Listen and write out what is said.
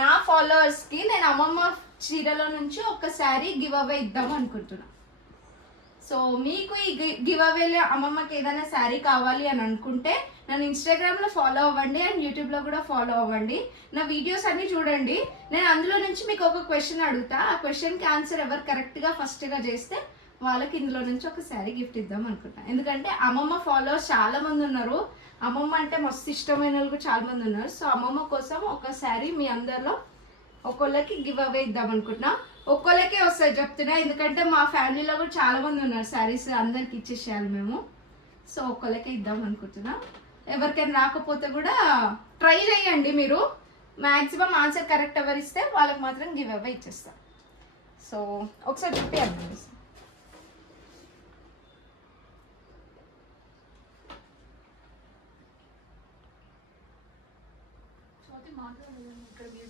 నా ఫాలోవర్స్కి నేను అమ్మమ్మ చీరల నుంచి ఒక శారీ గివ్ అవే ఇద్దాం అనుకుంటున్నా. సో మీకు ఈ గివ్ అవేలో అమ్మమ్మకి ఏదైనా శారీ కావాలి అని అనుకుంటే నన్ను ఇన్స్టాగ్రామ్లో ఫాలో అవ్వండి అండ్ యూట్యూబ్లో కూడా ఫాలో అవ్వండి. నా వీడియోస్ అన్ని చూడండి. నేను అందులో నుంచి మీకు ఒక క్వశ్చన్ అడుగుతా. ఆ క్వశ్చన్కి ఆన్సర్ ఎవరు కరెక్ట్గా ఫస్ట్గా చేస్తే వాళ్ళకి ఇందులో నుంచి ఒక శారీ గిఫ్ట్ ఇద్దాం అనుకుంటా. ఎందుకంటే అమ్మమ్మ ఫాలోవర్స్ చాలా మంది ఉన్నారు. అమ్మమ్మ అంటే మస్తు ఇష్టమైన వాళ్ళు చాలా మంది ఉన్నారు. సో అమ్మమ్మ కోసం ఒక శారీ మీ అందరిలో ఒక్కొక్కరికి గివ్ అవే ఇద్దాం అనుకుంటున్నా. ఒక్కొక్కరికే వస్తాయి చెప్తున్నా, ఎందుకంటే మా ఫ్యామిలీలో కూడా చాలా మంది ఉన్నారు. శారీస్ అందరికి ఇచ్చేసేయాలి మేము. సో ఒక్కొక్కరికే ఇద్దాం అనుకుంటున్నా. ఎవరికైనా రాకపోతే కూడా ట్రై చేయండి మీరు. మ్యాక్సిమం ఆన్సర్ కరెక్ట్ ఎవరిస్తే వాళ్ళకి మాత్రం గివ్ అవే ఇచ్చేస్తా. సో ఒకసారి చెప్పేయాలి.